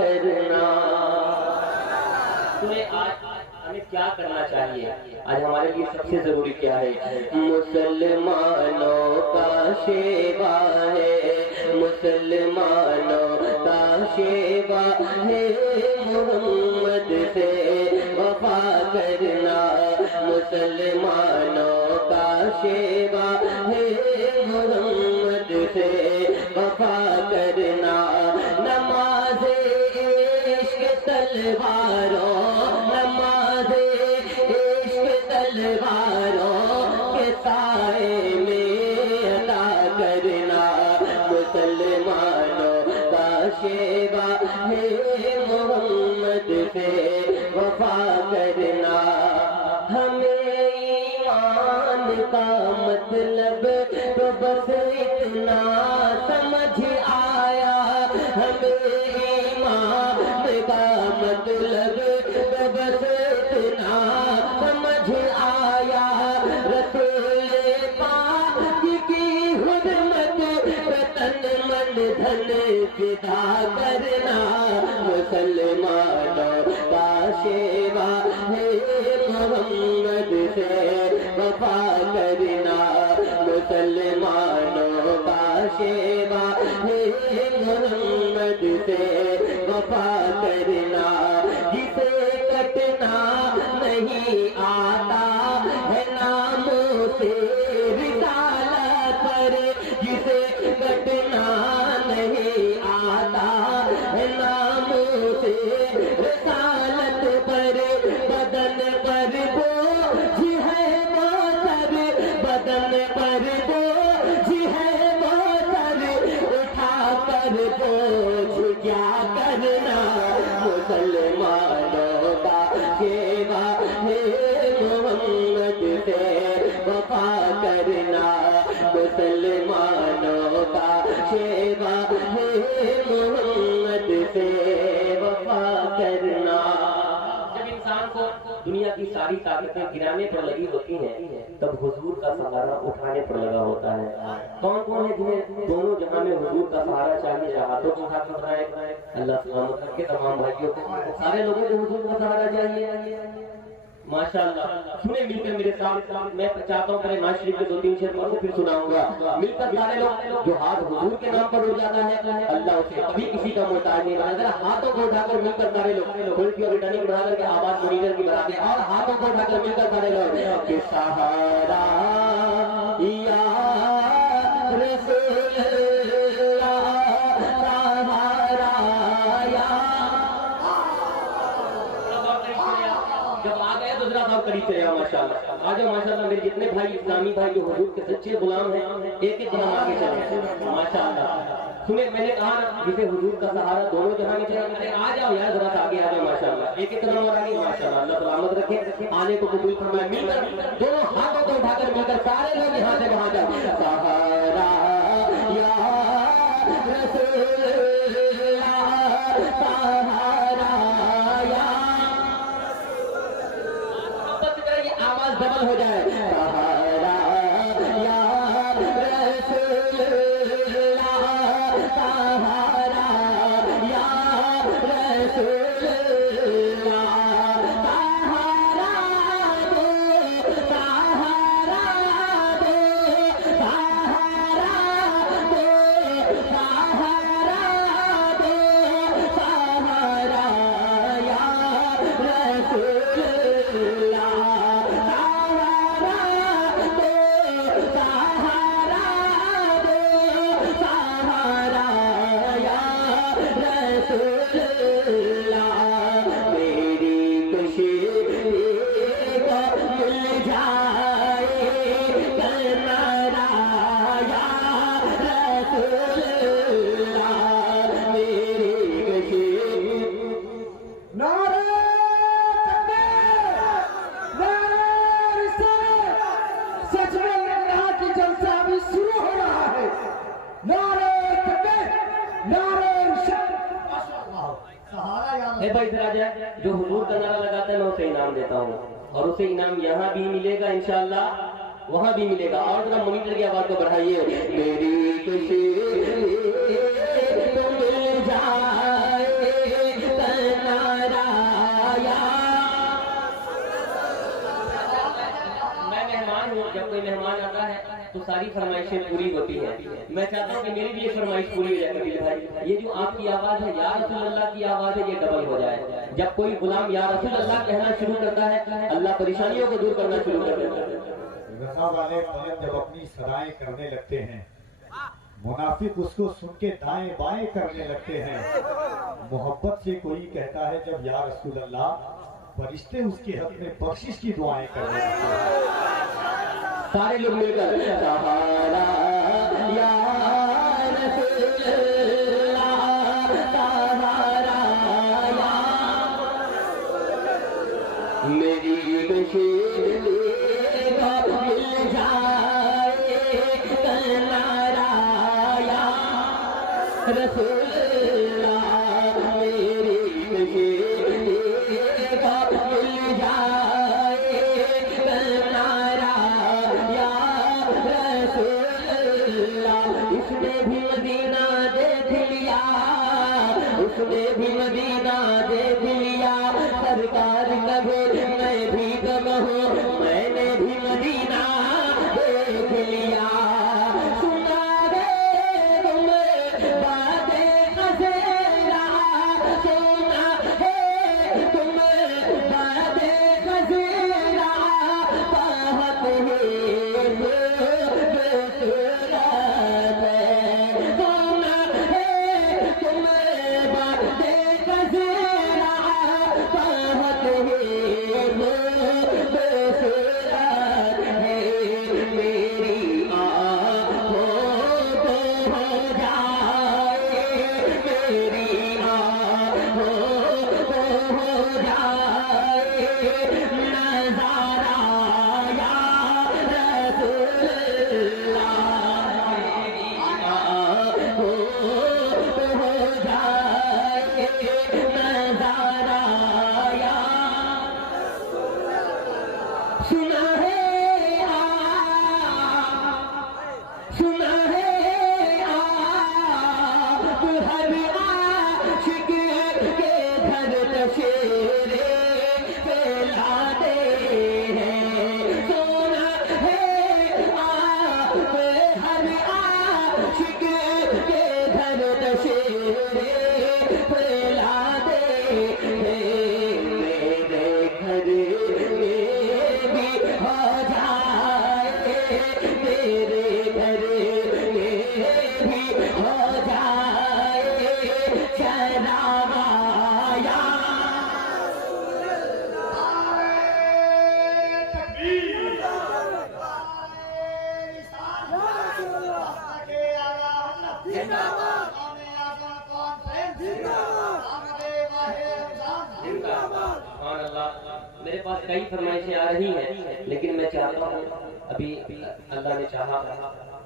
करना। तुम्हें आज हमें क्या करना चाहिए? आज हमारे लिए सबसे जरूरी क्या है? मुसलमानों का शेवा है, मुसलमानों का शेवा है, मोहम्मद से वफा करना। मुसलमानों का शेवा है, मोहम्मद से वफा करना। नमाज़े इश्क तलवारों, नमाज़े इश्क तलवारों के साए में अता करना। मुसलमानों का शेवा है, मोहम्मद से वफा करना। हमें ईमान का मतलब तो बस इतना समझ आया, हमें ईमान का मतलब तो बस इतना समझ आया। रसूल पाक की हुर्मत पे तन मन धन फिदा करना। मुसलमानों का शेवा है, मोहम्मद से वफा करना। मुसलमानों का शेवा है, मोहम्मद से वफा करना। जिसे कटना नहीं आता है नामों से रिसालत पर, जिसे कटना नहीं आता है नामों से रिसालत पर, बदन पर बोझ है मोसर, बदन पर बोझ है मोसर, उठा कर बोझ क्या करना। मुसलमानों का शेवा है, मोहम्मद से वफा करना। मुसलमानों का शेवा है, मोहम्मद से वफा करना। जब इंसान को दुनिया की सारी ताकतें गिराने पर लगी होती हैं, तब हुजूर का सहारा उठाने पर लगा होता है। कौन कौन है जिन्हें दोनों जहां में हुजूर का सहारा चाहिए? हाथों को उठा के बताएं। अल्लाह सलामत रखे तमाम भाइयों को, सारे लोगों को हुजूर का सहारा चाहिए। माशाअल्लाह। सुने मिलकर मेरे साथ, मैं चाहता हूँ पहले नाज़ शरीफ के 2-3 शेर पढ़ूं फिर सुनाऊंगा। मिलकर सारे लोग, जो हाथ हुजूर के नाम पर उठ जाता है अल्लाह उसे कभी किसी का मोहताज नहीं बना। जरा हाथों को उठाकर मिलकर सारे लोग खुल्की और रिटर्निंग बढ़ा करके आवाज मुनीर की बढ़ा दे, और हाथों को उठाकर मिलकर सारे लोग के सहारा या रसूल सहारा या। जब आ गए तो जरा आप करीब चले आओ। माशाअल्लाह आ जाओ। माशाअल्लाह मेरे जितने भाई इस्लामी भाई जो हुजूर के सच्चे गुलाम हैं, एक एक जहां आगे चले। माशाअल्लाह। सुने मैंने कहा जिसे हुजूर का सहारा दोनों जहां में चाहिए, आ जाओ यार जरा आगे आ जाओ। माशाअल्लाह एक एक कदम और आगे। माशाअल्लाह अल्लाह सलामत रखे, आने को कबूल फरमाए। मिलकर दोनों हाथों को उठाकर मिलकर सारे लोग यहाँ से वहां जाओ। सहारा या रसूल सहारा या। आवाज डबल हो जाए। सहारा या रसूल सहारा या रसूल सहारा दो, सहारा दो, सहारा दो, सहारा दो, सहारा या रसूल मेरी खुशी को मिल जाए करना या रसूलुल्लाह। मेरी खुशी नारे सच में यहाँ की जलसा अभी शुरू हो रहा है। नारे भाई इधर आ जाए। जो हुजूर का नारा लगाता है मैं उसे इनाम देता हूँ, और उसे इनाम यहाँ भी मिलेगा इंशाअल्लाह, वहाँ भी मिलेगा। और जरा मॉनिटर की आवाज को बढ़ाइए। मेरी खुशी तो मिल जाए आता है तो सारी फरमाइशें पूरी होती हैं। मैं चाहता हूँ कि मेरी भी ये फरमाइश पूरी हो जाए कबीर भाई। ये जो आपकी आवाज है या रसूल अल्लाह की आवाज है, ये डबल हो जाए। जब कोई गुलाम या रसूल अल्लाह कहना शुरू करता है, अल्लाह परेशानियों को दूर करना शुरू कर देता है। रजा वाले मौलम जब अपनी सदाएं करने लगते हैं, मुनाफिक उसको सुन के दाएं बाएं करने लगते हैं। मोहब्बत से कोई कहता है जब या रसूल अल्लाह, फरिश्ते उसके हक में बख्शिश की दुआएं करने लगते हैं। सारे लोग मिलकर सहारा या रसूल अल्लाह, सहारा या मेरी बशीर मिल जाए कनारा या रसूल अल्लाह, मेरी बशीर मिल जाए कनारा या रसूल अल्लाह। इसने भी मदीना देख लिया, उसने भी मदीना देख लिया, सरकार कहे मैं भी कब हूँ, मैंने भी मदीना देख लिया। सुना है तुम बातें खज़ेरा, सुना है तुम बातें खज़ेरा, बात है मेरे पास कई फरमाइशें आ रही हैं, लेकिन मैं चाहता हूँ अभी अल्लाह ने चाहा,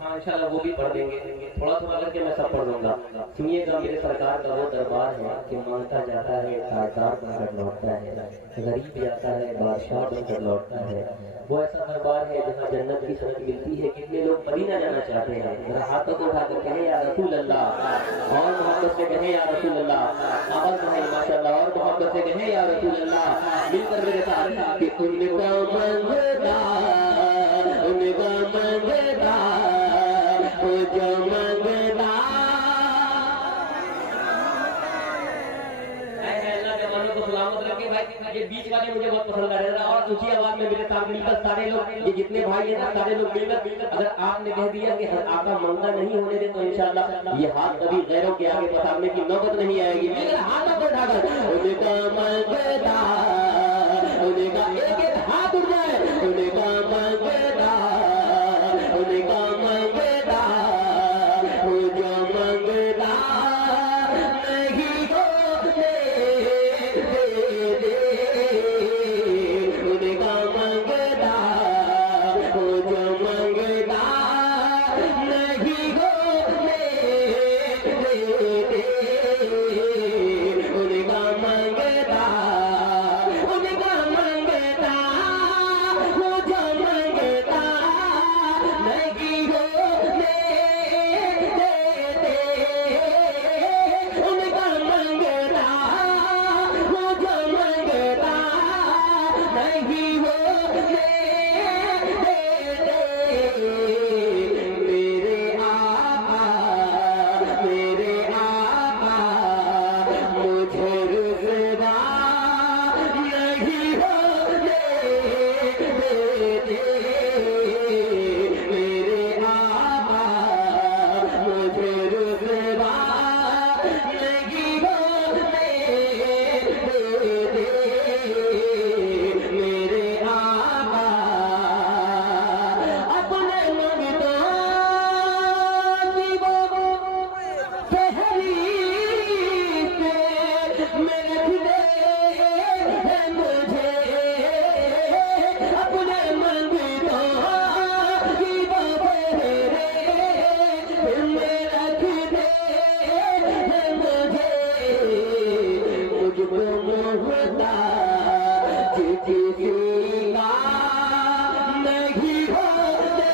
हाँ इंशाल्लाह वो भी पढ़ देंगे, थोड़ा थोड़ा करके मैं सब पढ़ दूंगा। सुनिएगा, मेरे सरकार का वो दरबार है कि मांगता जाता है ताजदार बनकर लौटता है, गरीब जाता है बादशाह बनकर लौटता है। वो ऐसा दरबार है जहाँ जन्नत की सनत मिलती है। कितने लोग मदीना जाना चाहते हैं? मेरा हाथों को उठाकर कहें या रसूल अल्लाह, और मोहब्बत से कहें या रसूल अल्लाह, आवाज में माशाअल्लाह, और मोहब्बत से कहें या रसूल अल्लाह। मिलकर मेरे साथ कि उनका मंगता, उनका मंगता, वो जो मंगता सलामत रखे। भाई ये बीच वाले मुझे बहुत पसंद आ रहा है, और ऊंची आवाज में मेरे साथ मिलकर सारे लोग, ये जितने भाई हैं ना, सारे लोग मिलकर, अगर आपने कह दिया कि आका मंगता नहीं होने दे, तो इंशाल्लाह ये हाथ कभी गैरों के आगे पसारने की नौबत नहीं आएगी। मेरे हाथों को उठाकर उनका मंगता, उनका एक एक हाथ उठ जाए, उनका मंगता, उनका मंगता, वो जो मंगता नहीं होते उनका मंगता, वो जो मंगता नहीं होते उनका मंगता। मोहताज किसी का नहीं होते,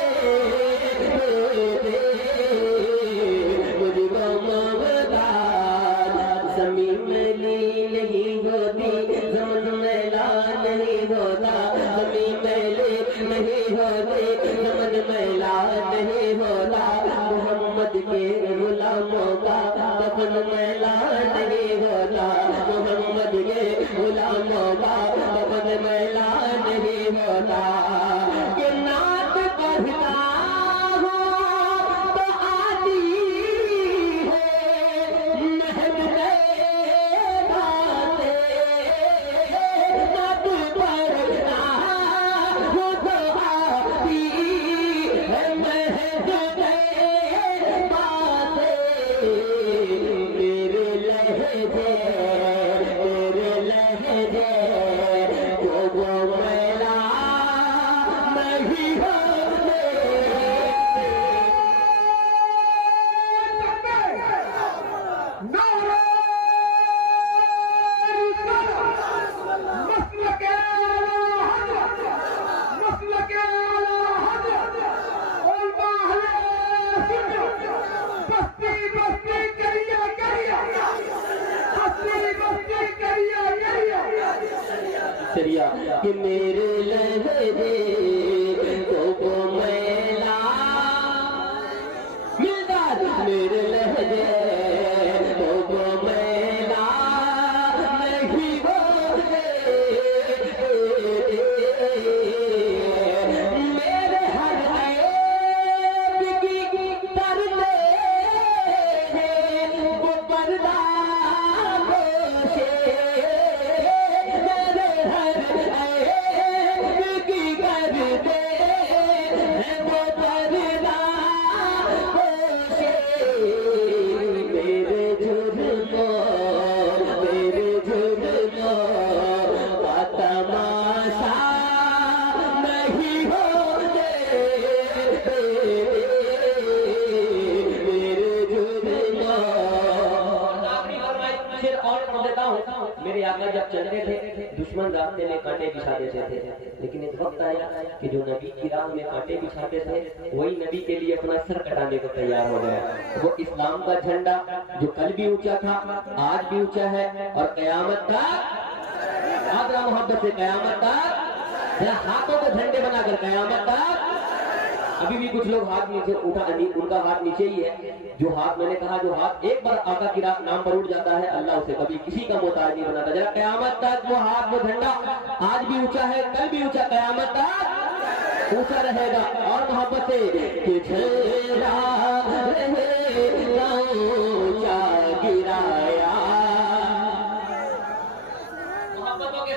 मुझको मोहताज ज़मीन मेरी नहीं होती, ज़मीन मेला नहीं होता, ज़मीन मेले नहीं होते, ज़मीन मेला नहीं होता, मोहम्मद के गुलामों का दफन मेला नहीं होता, मोहम्मद के गुलामों का दफन मेला नहीं होता। कि नात पढ़ता हूँ तो आती है महक बातें, नात पढ़ता हूँ तो आती है महक बातें, मेरे लहजे वो मेला नहीं होते। सरिया कि मेरे लहजे को मेला मिलता, मेरे लहजे को मेला नहीं होते, मेरे हर ऐब की करते हैं वो पर्दा पोशे, मेरे हर ऐब की करते हैं वो पर्दा पोशे, मेरे जुर्मों का तमाशा नहीं होते, मेरे जुर्मों। फिर और पढ़ देता हूँ, मेरे आका जब चलते थे दुश्मन रास्ते में कांटे बिछा देते थे, लेकिन एक वक्त आया कि जो नबी की राह में कांटे बिछाते थे वही नबी के लिए अपना सर कटाने को तैयार हो गया। वो इस्लाम का झंडा जो कल भी ऊंचा था आज भी ऊंचा है और कयामत तक, आदरा मोहब्बत से कयामत तक, हाथों को झंडे बनाकर कयामत तक। अभी भी कुछ लोग हाथ नीचे उठा, उनका हाथ नीचे ही है। जो हाथ मैंने कहा, जो हाथ एक बार आका की नाम पर उठ जाता है अल्लाह उसे कभी किसी का मोहताज नहीं बनाता। जरा कयामत तक वो हाथ, वो झंडा आज भी ऊंचा है, कल भी ऊंचा, कयामत तक ऊंचा रहेगा। और मोहब्बत से